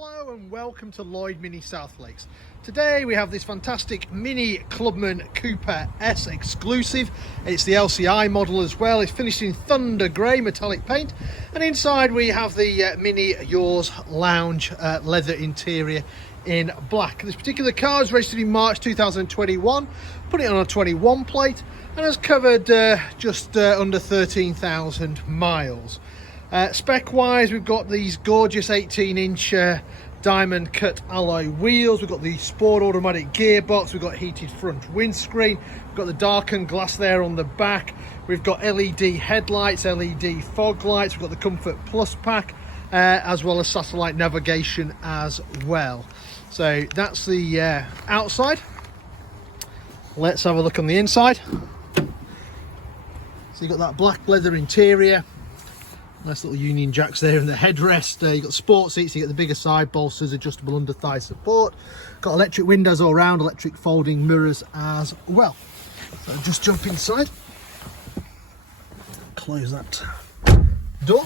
Hello and welcome to Lloyd MINI South Lakes. Today we have this fantastic MINI Clubman Coupe S exclusive. It's the LCI model as well. It's finished in thunder grey metallic paint, and inside we have the MINI Yours Lounge leather interior in black. This particular car was registered in March 2021, put it on a 21 plate, and has covered just under 13,000 miles. Spec wise, we've got these gorgeous 18-inch diamond cut alloy wheels. We've got the sport automatic gearbox. We've got heated front windscreen. We've got the darkened glass there on the back. We've got LED headlights, LED fog lights. We've got the Comfort Plus pack, as well as satellite navigation as well. So that's the outside. Let's have a look on the inside. So you've got that black leather interior. Nice little Union Jacks there in the headrest. You've got sport seats, you get the bigger side bolsters, adjustable under thigh support. Got electric windows all around, electric folding mirrors as well. So just jump inside. Close that door.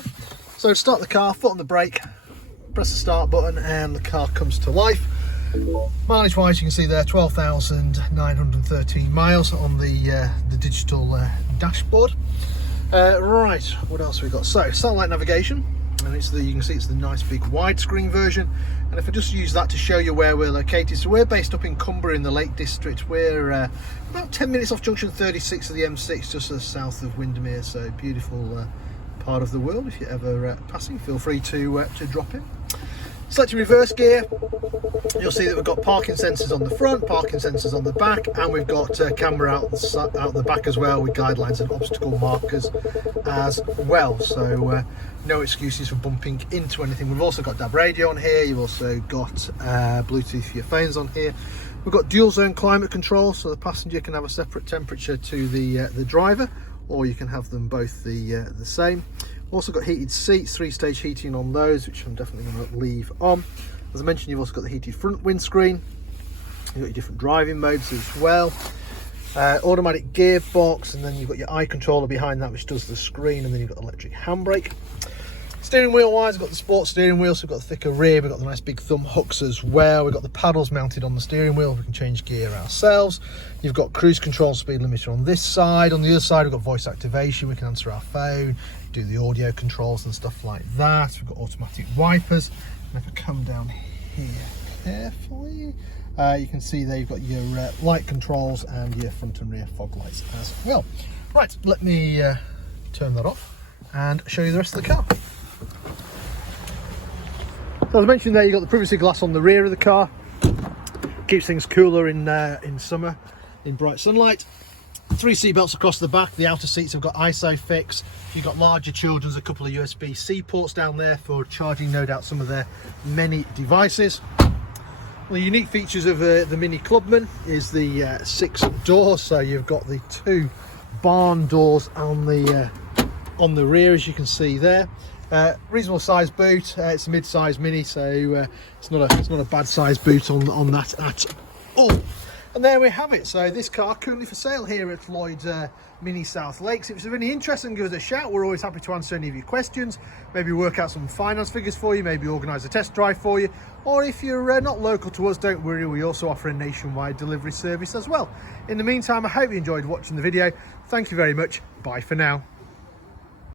So to start the car, foot on the brake, press the start button and the car comes to life. Mileage wise, you can see there 12,913 miles on the digital dashboard. Right, what else have we got? So satellite navigation, and it's you can see it's the nice big widescreen version. And if I just use that to show you where we're located, so we're based up in Cumbria in the Lake District. We're about 10 minutes off junction 36 of the M6, just to the south of Windermere. So beautiful part of the world. If you're ever passing, feel free to drop in. Selecting reverse gear, you'll see that we've got parking sensors on the front, parking sensors on the back, and we've got camera out the back as well, with guidelines and obstacle markers as well. So no excuses for bumping into anything. We've also got DAB radio on here. You've also got Bluetooth for your phones on here. We've got dual zone climate control, so the passenger can have a separate temperature to the driver, or you can have them both the same. Also got heated seats, 3-stage heating on those, which I'm definitely going to leave on. As I mentioned, you've also got the heated front windscreen. You've got your different driving modes as well. Automatic gearbox, and then you've got your eye controller behind that, which does the screen, and then you've got electric handbrake. Steering wheel wise, we've got the sport steering wheel, so we've got the thicker rear, we've got the nice big thumb hooks as well. We've got the paddles mounted on the steering wheel, we can change gear ourselves. You've got cruise control, speed limiter on this side. On the other side, we've got voice activation, we can answer our phone, do the audio controls and stuff like that. We've got automatic wipers, and if I come down here carefully, you can see there you've got your light controls and your front and rear fog lights as well. Right, let me turn that off and show you the rest of the car. So as I mentioned there, you've got the privacy glass on the rear of the car. Keeps things cooler in summer, in bright sunlight. 3 seat belts across the back. The outer seats have got ISOFIX. You've got larger children's, a couple of USB-C ports down there for charging, no doubt, some of their many devices. One of the unique features of the MINI Clubman is the 6 doors. So you've got the 2 barn doors on the rear, as you can see there. Reasonable size boot. It's a mid-size Mini, so it's not a bad size boot on that at all. And there we have it. So this car currently for sale here at Lloyd MINI South Lakes. If it's of any interest, then give us a shout. We're always happy to answer any of your questions. Maybe work out some finance figures for you, maybe organise a test drive for you. Or if you're not local to us, don't worry, we also offer a nationwide delivery service as well. In the meantime, I hope you enjoyed watching the video. Thank you very much. Bye for now.